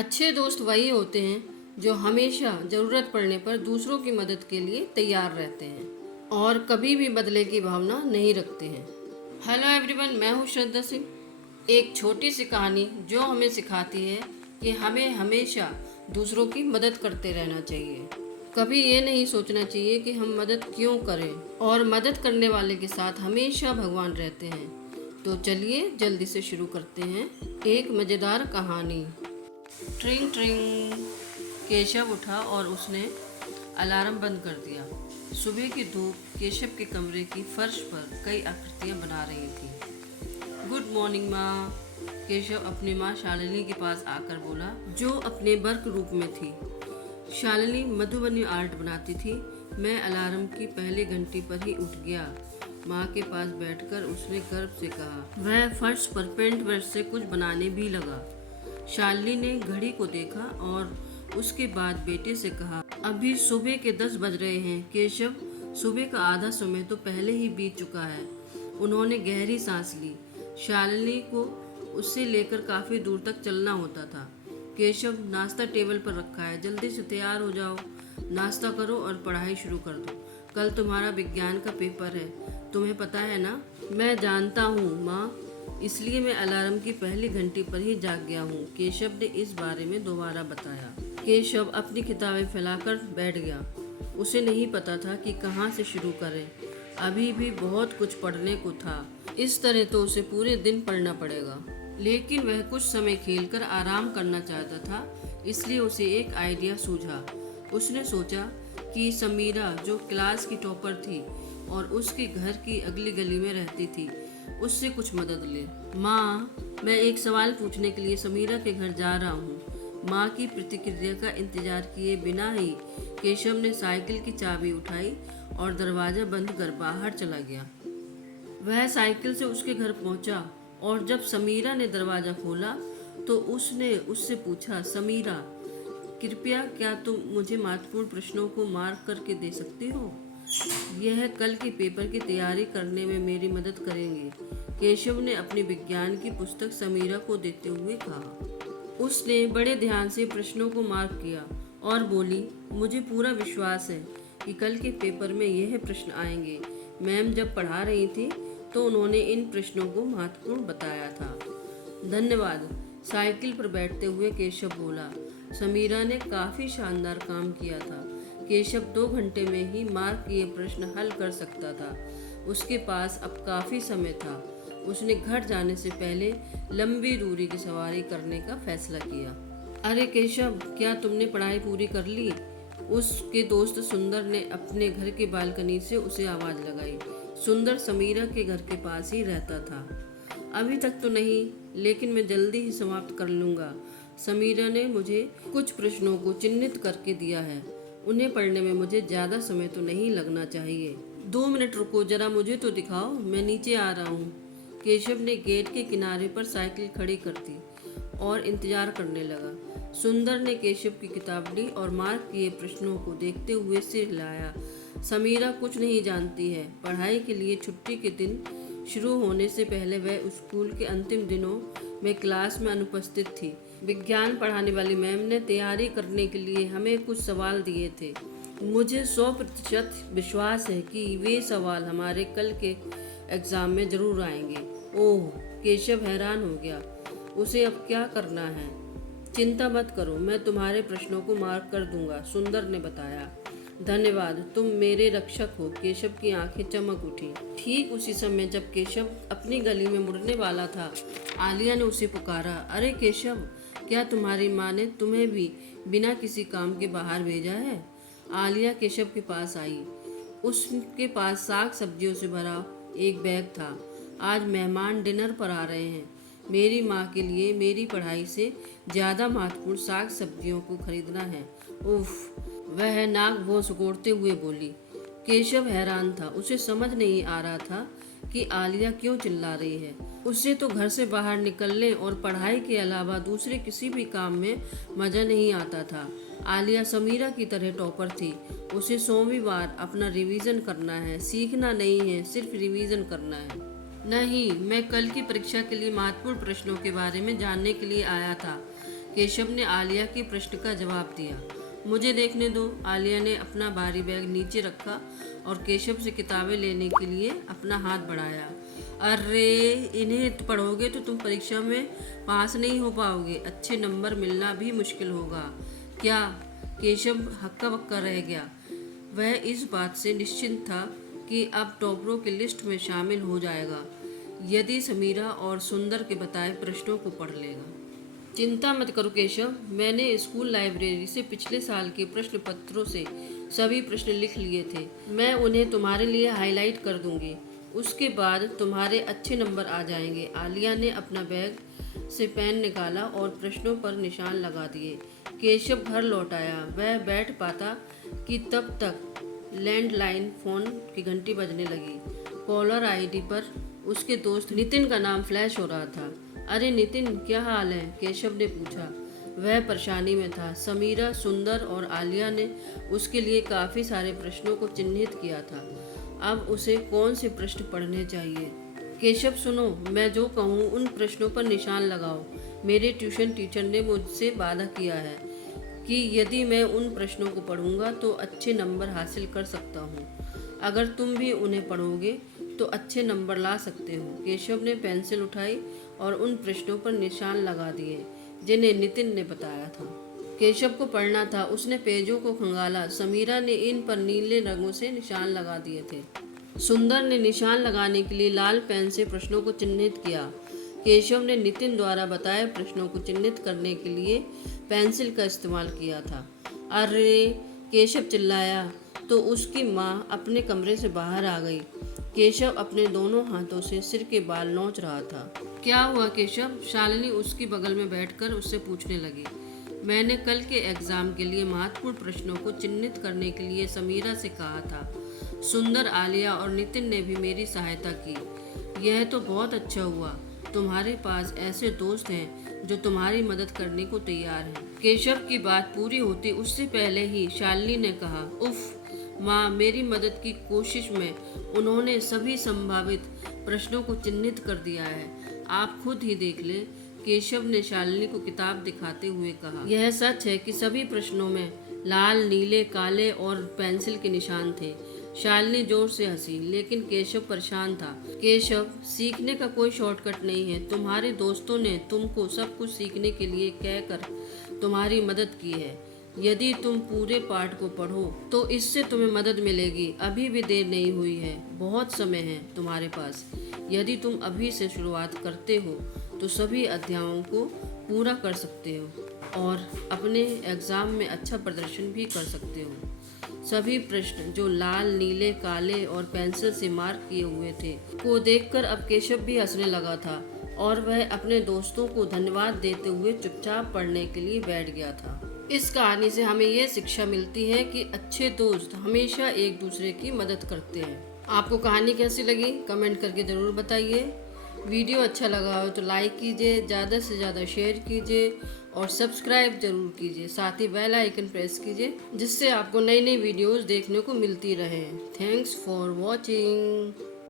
अच्छे दोस्त वही होते हैं जो हमेशा ज़रूरत पड़ने पर दूसरों की मदद के लिए तैयार रहते हैं और कभी भी बदले की भावना नहीं रखते हैं। हेलो एवरीवन, मैं हूँ श्रद्धा सिंह। एक छोटी सी कहानी जो हमें सिखाती है कि हमें हमेशा दूसरों की मदद करते रहना चाहिए। कभी ये नहीं सोचना चाहिए कि हम मदद क्यों करें, और मदद करने वाले के साथ हमेशा भगवान रहते हैं। तो चलिए जल्दी से शुरू करते हैं एक मज़ेदार कहानी। ट्रिंग ट्रिंग। केशव उठा और उसने अलार्म बंद कर दिया। सुबह की धूप केशव के कमरे की फर्श पर कई आकृतियां बना रही थी। गुड मॉर्निंग माँ, केशव अपनी माँ शालिनी के पास आकर बोला, जो अपने वर्क रूप में थी। शालिनी मधुबनी आर्ट बनाती थी। मैं अलार्म की पहली घंटी पर ही उठ गया। माँ के पास बैठकर उसने गर्व से कहा। वह फर्श पर पेंट ब्रश से कुछ बनाने भी लगा। शालिनी ने घड़ी को देखा और उसके बाद बेटे से कहा, अभी सुबह के 10 बज रहे हैं केशव, सुबह का आधा समय तो पहले ही बीत चुका है। उन्होंने गहरी सांस ली। शालिनी को उससे लेकर काफ़ी दूर तक चलना होता था। केशव, नाश्ता टेबल पर रखा है, जल्दी से तैयार हो जाओ, नाश्ता करो और पढ़ाई शुरू कर दो। कल तुम्हारा विज्ञान का पेपर है, तुम्हें पता है ना? मैं जानता हूँ माँ, इसलिए मैं अलार्म की पहली घंटी पर ही जाग गया हूँ, केशव ने इस बारे में दोबारा बताया। केशव अपनी किताबें फैलाकर बैठ गया। उसे नहीं पता था कि कहाँ से शुरू करें। अभी भी बहुत कुछ पढ़ने को था। इस तरह तो उसे पूरे दिन पढ़ना पड़ेगा। लेकिन वह कुछ समय खेलकर आराम करना चाहता था, इसलिए उसे एक आइडिया सूझा। उसने सोचा कि समीरा, जो क्लास की टॉपर थी और उसके घर की अगली गली में रहती थी, उससे कुछ मदद ले। माँ, मैं एक सवाल पूछने के लिए समीरा के घर जा रहा हूँ। माँ की प्रतिक्रिया का इंतजार किए बिना ही केशव ने साइकिल की चाबी उठाई और दरवाजा बंद कर बाहर चला गया। वह साइकिल से उसके घर पहुंचा और जब समीरा ने दरवाजा खोला तो उसने उससे पूछा, समीरा, कृपया क्या तुम मुझे महत्वपूर्ण प्रश्नों को मार्क करके दे सकती हो? यह कल के पेपर की तैयारी करने में मेरी मदद करेंगे। केशव ने अपनी विज्ञान की पुस्तक समीरा को देते हुए कहा। उसने बड़े ध्यान से प्रश्नों को मार्क किया और बोली, मुझे पूरा विश्वास है कि कल के पेपर में यह प्रश्न आएंगे। मैम जब पढ़ा रही थी तो उन्होंने इन प्रश्नों को महत्वपूर्ण बताया था। धन्यवाद, साइकिल पर बैठते हुए केशव बोला। समीरा ने काफ़ी शानदार काम किया था। केशव 2 घंटे में ही मार्क किए प्रश्न हल कर सकता था। उसके पास अब काफ़ी समय था। उसने घर जाने से पहले लंबी दूरी की सवारी करने का फैसला किया। अरे केशव, क्या तुमने पढ़ाई पूरी कर ली? उसके दोस्त सुंदर ने अपने घर की बालकनी से उसे आवाज़ लगाई। सुंदर समीरा के घर के पास ही रहता था। अभी तक तो नहीं, लेकिन मैं जल्दी ही समाप्त कर लूँगा। समीरा ने मुझे कुछ प्रश्नों को चिन्हित करके दिया है। उन्हें पढ़ने में मुझे ज़्यादा समय तो नहीं लगना चाहिए। 2 मिनट रुको, जरा मुझे तो दिखाओ, मैं नीचे आ रहा हूँ। केशव ने गेट के किनारे पर साइकिल खड़ी कर दी और इंतजार करने लगा। सुंदर ने केशव की किताब ली और मार्क किए प्रश्नों को देखते हुए सिर हिलाया। समीरा कुछ नहीं जानती है। पढ़ाई के लिए छुट्टी के दिन शुरू होने से पहले वह स्कूल के अंतिम दिनों में क्लास में अनुपस्थित थी। विज्ञान पढ़ाने वाली मैम ने तैयारी करने के लिए हमें कुछ सवाल दिए थे। मुझे 100% विश्वास है कि वे सवाल हमारे कल के एग्ज़ाम में ज़रूर आएंगे। ओह, केशव हैरान हो गया। उसे अब क्या करना है? चिंता मत करो, मैं तुम्हारे प्रश्नों को मार्क कर दूंगा, सुंदर ने बताया। धन्यवाद, तुम मेरे रक्षक हो। केशव की आंखें चमक उठी। ठीक उसी समय जब केशव अपनी गली में मुड़ने वाला था, आलिया ने उसे पुकारा। अरे केशव, क्या तुम्हारी माँ ने तुम्हें भी बिना किसी काम के बाहर भेजा है? आलिया केशव के पास आई। उसके पास साग सब्जियों से भरा एक बैग था। आज मेहमान डिनर पर आ रहे हैं। मेरी माँ के लिए मेरी पढ़ाई से ज़्यादा महत्वपूर्ण साग सब्जियों को खरीदना है। उफ, वह नाक वो सिकोड़ते हुए बोली। केशव हैरान था। उसे समझ नहीं आ रहा था कि आलिया क्यों चिल्ला रही है। उसे तो घर से बाहर निकलने और पढ़ाई के अलावा दूसरे किसी भी काम में मज़ा नहीं आता था। आलिया समीरा की तरह टॉपर थी। उसे 100वीं बार अपना रिवीजन करना है। सीखना नहीं है, सिर्फ रिवीजन करना है। नहीं, मैं कल की परीक्षा के लिए महत्वपूर्ण प्रश्नों के बारे में जानने के लिए आया था। केशव ने आलिया के प्रश्न का जवाब दिया। मुझे देखने दो। आलिया ने अपना भारी बैग नीचे रखा और केशव से किताबें लेने के लिए अपना हाथ बढ़ाया। अरे, इन्हें पढ़ोगे तो तुम परीक्षा में पास नहीं हो पाओगे, अच्छे नंबर मिलना भी मुश्किल होगा। क्या? केशव हक्का बक्का रह गया। वह इस बात से निश्चिंत था कि अब टॉपरों की लिस्ट में शामिल हो जाएगा यदि समीरा और सुंदर के बताए प्रश्नों को पढ़ लेगा। चिंता मत करो केशव, मैंने स्कूल लाइब्रेरी से पिछले साल के प्रश्न पत्रों से सभी प्रश्न लिख लिए थे। मैं उन्हें तुम्हारे लिए हाईलाइट कर दूंगी, उसके बाद तुम्हारे अच्छे नंबर आ जाएंगे। आलिया ने अपना बैग से पेन निकाला और प्रश्नों पर निशान लगा दिए। केशव घर लौट आया। वह बैठ पाता कि तब तक लैंडलाइन फोन की घंटी बजने लगी। कॉलर आईडी पर उसके दोस्त नितिन का नाम फ्लैश हो रहा था। अरे नितिन, क्या हाल है? केशव ने पूछा। वह परेशानी में था। समीरा, सुंदर और आलिया ने उसके लिए काफ़ी सारे प्रश्नों को चिन्हित किया था। अब उसे कौन से प्रश्न पढ़ने चाहिए? केशव सुनो, मैं जो कहूँ उन प्रश्नों पर निशान लगाओ। मेरे ट्यूशन टीचर ने मुझसे वादा किया है कि यदि मैं उन प्रश्नों को पढ़ूंगा तो अच्छे नंबर हासिल कर सकता हूँ। अगर तुम भी उन्हें पढ़ोगे तो अच्छे नंबर ला सकते हो। केशव ने पेंसिल उठाई और उन प्रश्नों पर निशान लगा दिए जिन्हें नितिन ने बताया था। केशव को पढ़ना था। उसने पेजों को खंगाला। समीरा ने इन पर नीले रंगों से निशान लगा दिए थे। सुंदर ने निशान लगाने के लिए लाल पेन से प्रश्नों को चिन्हित किया। केशव ने नितिन द्वारा बताए प्रश्नों को चिन्हित करने के लिए पेंसिल का इस्तेमाल किया था। अरे, केशव चिल्लाया तो उसकी माँ अपने कमरे से बाहर आ गई। केशव अपने दोनों हाथों से सिर के बाल नोच रहा था। क्या हुआ केशव? शालिनी उसकी बगल में बैठकर उससे पूछने लगी। मैंने कल के एग्जाम के लिए महत्वपूर्ण प्रश्नों को चिन्हित करने के लिए समीरा से कहा था। सुंदर, आलिया और नितिन ने भी मेरी सहायता की। यह तो बहुत अच्छा हुआ। तुम्हारे पास ऐसे दोस्त हैं जो तुम्हारी मदद करने को तैयार हैं। केशव की बात पूरी होती उससे पहले ही शालिनी ने कहा, उफ माँ, मेरी मदद की कोशिश में उन्होंने सभी संभावित प्रश्नों को चिन्हित कर दिया है। आप खुद ही देख ले। केशव ने शालिनी को किताब दिखाते हुए कहा। यह सच है कि सभी प्रश्नों में लाल, नीले, काले और पेंसिल के निशान थे। शालिनी जोर से हंसी, लेकिन केशव परेशान था। केशव, सीखने का कोई शॉर्टकट नहीं है। तुम्हारे दोस्तों ने तुमको सब कुछ सीखने के लिए कहकर तुम्हारी मदद की है। यदि तुम पूरे पाठ को पढ़ो तो इससे तुम्हें मदद मिलेगी। अभी भी देर नहीं हुई है, बहुत समय है तुम्हारे पास। यदि तुम अभी से शुरुआत करते हो तो सभी अध्यायों को पूरा कर सकते हो और अपने एग्ज़ाम में अच्छा प्रदर्शन भी कर सकते हो। सभी प्रश्न जो लाल, नीले, काले और पेंसिल से मार्क किए हुए थे को देखकर अब केशव भी हंसने लगा था और वह अपने दोस्तों को धन्यवाद देते हुए चुपचाप पढ़ने के लिए बैठ गया था। इस कहानी से हमें ये शिक्षा मिलती है कि अच्छे दोस्त हमेशा एक दूसरे की मदद करते हैं। आपको कहानी कैसी लगी कमेंट करके ज़रूर बताइए। वीडियो अच्छा लगा हो तो लाइक कीजिए, ज़्यादा से ज़्यादा शेयर कीजिए और सब्सक्राइब जरूर कीजिए। साथ ही बेल आइकन प्रेस कीजिए जिससे आपको नई नई वीडियोस देखने को मिलती रहे। Thanks for watching.